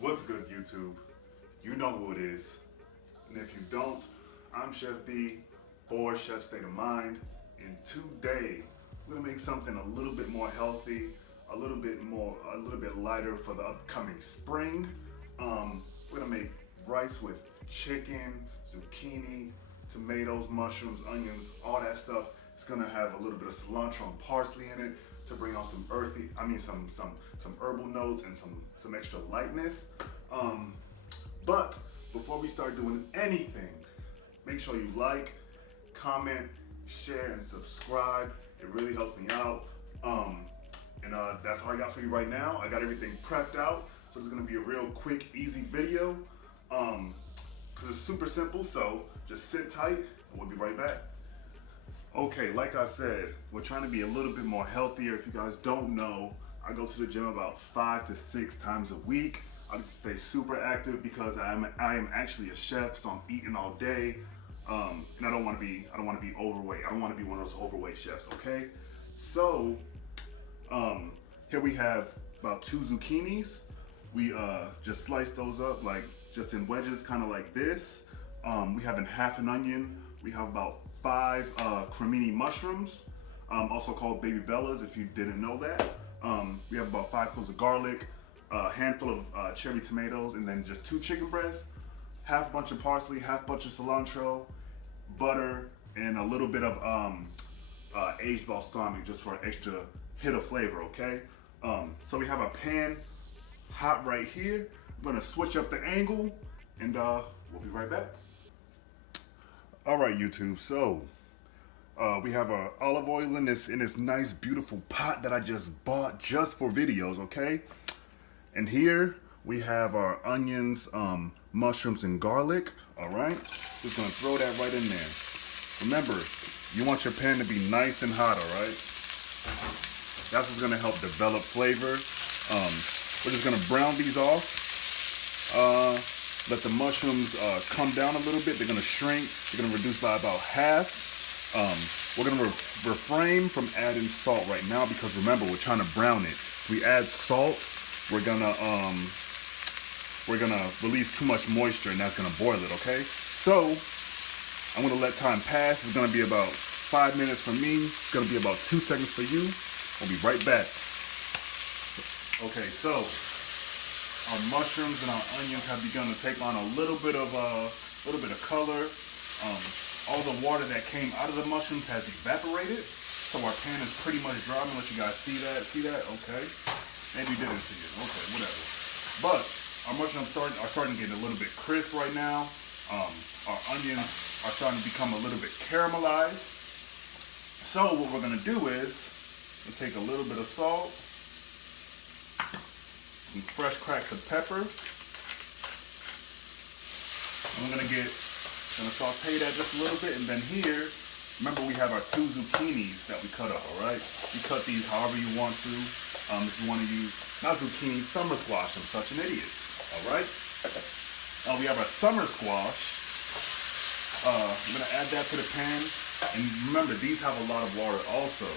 What's good, YouTube? You know who it is. And if you don't, I'm Chef B for Chef State of Mind. And today, we're gonna make something a little bit more healthy, a little bit lighter for the upcoming spring. We're gonna make rice with chicken, zucchini, tomatoes, mushrooms, onions, all that stuff. It's gonna have a little bit of cilantro and parsley in it to bring out some some herbal notes and some extra lightness. But before we start doing anything, make sure you like, comment, share, and subscribe. It really helps me out. That's all I got for you right now. I got everything prepped out, so it's gonna be a real quick, easy video. Cause it's super simple, so just sit tight and we'll be right back. Okay, like I said, we're trying to be a little bit more healthier. If you guys don't know, I go to the gym about 5 to 6 times a week. I stay super active because I am actually a chef, so I'm eating all day. And I don't want to be overweight. I don't want to be one of those overweight chefs, okay? So, here we have about 2 zucchinis. We just slice those up like just in wedges, kind of like this. We have half an onion. We have about 5 cremini mushrooms, also called baby bellas if you didn't know that. We have about 5 cloves of garlic, a handful of cherry tomatoes, and then just 2 chicken breasts, half a bunch of parsley, half bunch of cilantro, butter, and a little bit of aged balsamic just for an extra hit of flavor, okay? So we have a pan hot right here. I'm gonna switch up the angle and we'll be right back. All right, YouTube, so we have olive oil in this nice, beautiful pot that I just bought just for videos, okay? And here we have our onions, mushrooms, and garlic, all right? Just gonna throw that right in there. Remember, you want your pan to be nice and hot, all right? That's what's gonna help develop flavor. We're just gonna brown these off. Let the mushrooms come down a little bit. They're gonna shrink. They're gonna reduce by about half. We're gonna refrain from adding salt right now because remember, we're trying to brown it. If we add salt, we're gonna release too much moisture and that's gonna boil it, okay? So I'm gonna let time pass. It's gonna be about 5 minutes for me. It's gonna be about 2 seconds for you. We'll be right back. Okay, so our mushrooms and our onions have begun to take on a little bit of color. All the water that came out of the mushrooms has evaporated, so our pan is pretty much dry. I'm gonna let you guys see that. See that? Okay. Maybe you didn't see it. Okay, whatever. But our mushrooms are starting to get a little bit crisp right now. Our onions are starting to become a little bit caramelized. So what we're gonna do is we'll take a little bit of salt, some fresh cracks of pepper. I'm gonna saute that just a little bit, and then here, remember we have our 2 zucchinis that we cut up, all right? You cut these however you want to. If you want to use, not zucchini, summer squash. I'm such an idiot, all right? We have our summer squash. I'm gonna add that to the pan, and remember these have a lot of water also,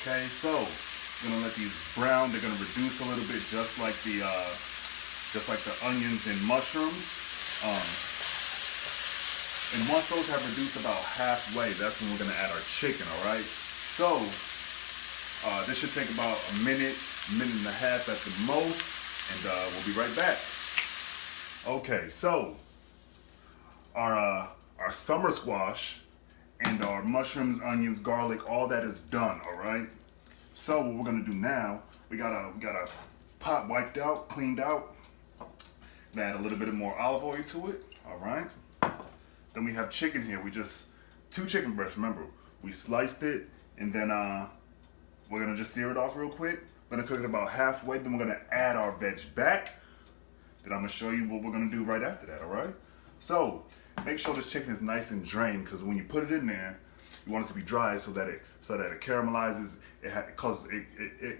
okay? So I'm gonna let these brown. They're gonna reduce a little bit, just like the onions and mushrooms. And once those have reduced about halfway, that's when we're gonna add our chicken, all right? So this should take about a minute and a half at the most, and we'll be right back. Okay, so our summer squash and our mushrooms, onions, garlic, all that is done, all right? So what we're gonna do now, we got a pot wiped out, cleaned out. Add a little bit more olive oil to it, all right? Then we have chicken here. 2 chicken breasts, remember. We sliced it, and then we're gonna just sear it off real quick. We're gonna cook it about halfway, then we're gonna add our veg back. Then I'm gonna show you what we're gonna do right after that, all right? So make sure this chicken is nice and drained, because when you put it in there, you want it to be dry so that it caramelizes. It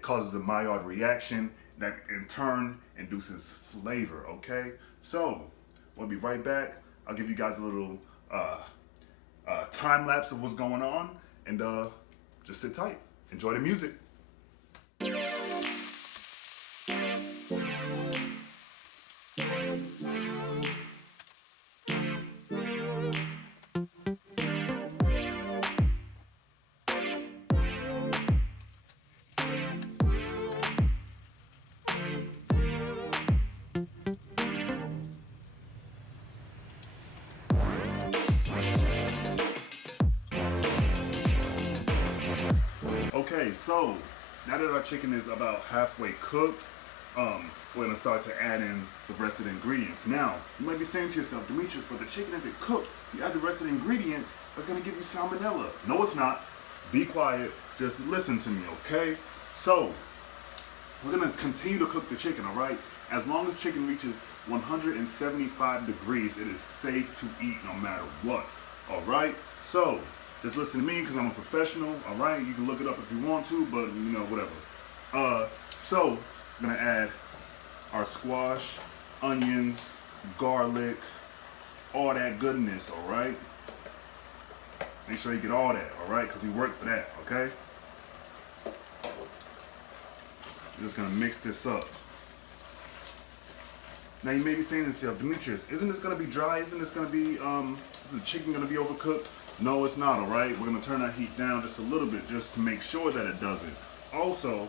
causes a Maillard reaction that in turn induces flavor, okay? So we'll be right back. I'll give you guys a little time lapse of what's going on, and just sit tight. Enjoy the music. Okay, so now that our chicken is about halfway cooked, we're gonna start to add in the rest of the ingredients. Now, you might be saying to yourself, Demetrius, but the chicken isn't cooked. You add the rest of the ingredients, that's gonna give you salmonella. No, it's not. Be quiet, just listen to me, okay? So, we're gonna continue to cook the chicken, all right? As long as chicken reaches 175 degrees, it is safe to eat no matter what, all right? So, just listen to me because I'm a professional, all right? You can look it up if you want to, but you know, whatever. So, I'm gonna add our squash, onions, garlic, all that goodness, all right? Make sure you get all that, all right? Because we work for that, okay? I'm just gonna mix this up. Now you may be saying to yourself, Demetrius, isn't this gonna be dry? Isn't this gonna be, is the chicken gonna be overcooked? No, it's not, all right? We're gonna turn our heat down just a little bit just to make sure that it doesn't. Also,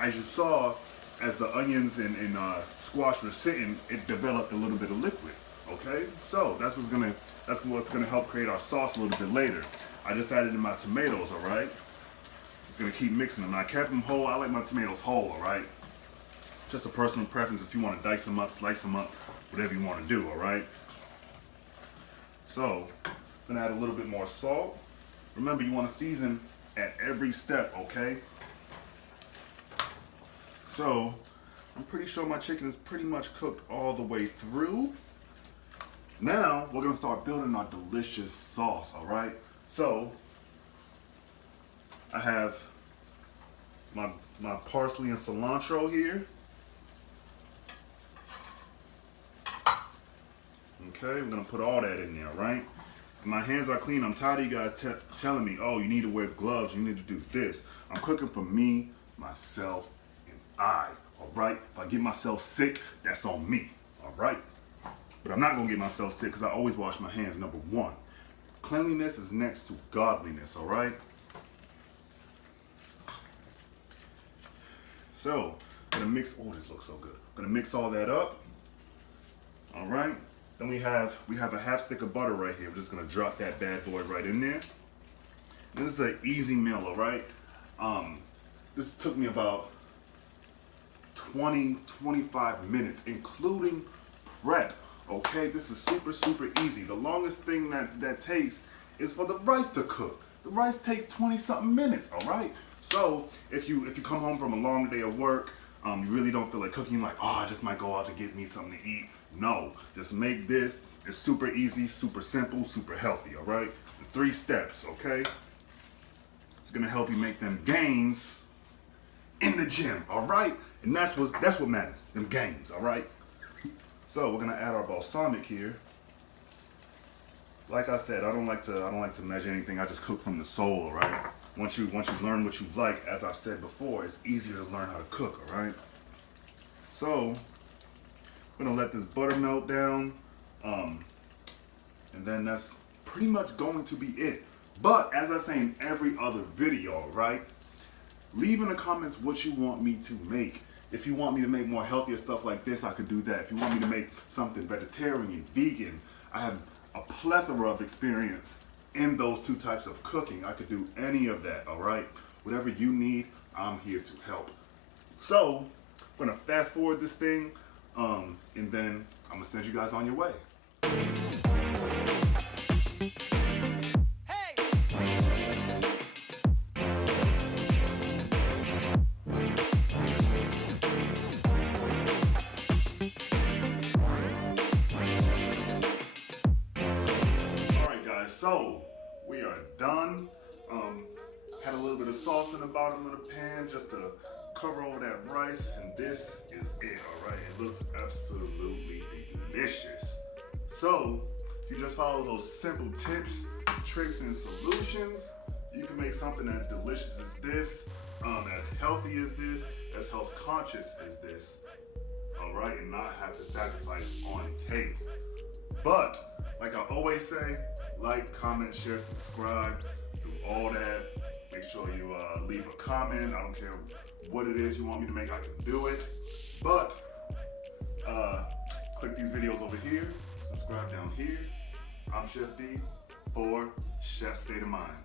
as you saw, as the onions and squash were sitting, it developed a little bit of liquid, okay? So that's what's gonna help create our sauce a little bit later. I just added in my tomatoes, all right? Just gonna keep mixing them. I kept them whole. I like my tomatoes whole, all right? Just a personal preference. If you want to dice them up, slice them up, whatever you want to do, all right? So, I'm gonna add a little bit more salt. Remember, you want to season at every step, okay? So, I'm pretty sure my chicken is pretty much cooked all the way through. Now, we're gonna start building our delicious sauce, all right? So, I have my parsley and cilantro here. Okay, we're gonna put all that in there, right? And my hands are clean. I'm tired of you guys telling me, oh, you need to wear gloves, you need to do this. I'm cooking for me, myself, and I, all right? If I get myself sick, that's on me, all right? But I'm not gonna get myself sick because I always wash my hands, number one. Cleanliness is next to godliness, all right? So, I'm gonna mix, oh, this looks so good. I'm gonna mix all that up, all right? Then we have a half stick of butter right here. We're just gonna drop that bad boy right in there. And this is an easy meal, all right? This took me about 20-25 minutes, including prep, okay? This is super, super easy. The longest thing that takes is for the rice to cook. The rice takes 20-something minutes, all right? So if you come home from a long day of work, you really don't feel like cooking, like, oh, I just might go out to get me something to eat. No, just make this. It's super easy, super simple, super healthy, all right? The 3 steps, okay? It's gonna help you make them gains in the gym, all right? And that's what matters, them gains, all right? So we're gonna add our balsamic here. Like I said, I don't like to measure anything. I just cook from the soul, all right? Once you learn what you like, as I've said before, it's easier to learn how to cook, all right? So I'm gonna let this butter melt down, and then that's pretty much going to be it. But as I say in every other video, right? Leave in the comments what you want me to make. If you want me to make more healthier stuff like this, I could do that. If you want me to make something vegetarian, vegan, I have a plethora of experience in those 2 types of cooking. I could do any of that, all right? Whatever you need, I'm here to help. So, I'm gonna fast forward this thing, and then I'm gonna send you guys on your way. Alright guys, so we are done. Had a little bit of sauce in the bottom of the pan just to cover over that rice, and this is it, all right? It looks absolutely delicious. So, if you just follow those simple tips, tricks, and solutions, you can make something as delicious as this, as healthy as this, as health conscious as this, all right? And not have to sacrifice on taste. But, like I always say, like, comment, share, subscribe, do all that. Make sure you leave a comment. I don't care what it is you want me to make, I can do it. But click these videos over here, subscribe down here. I'm Chef D for Chef State of Mind.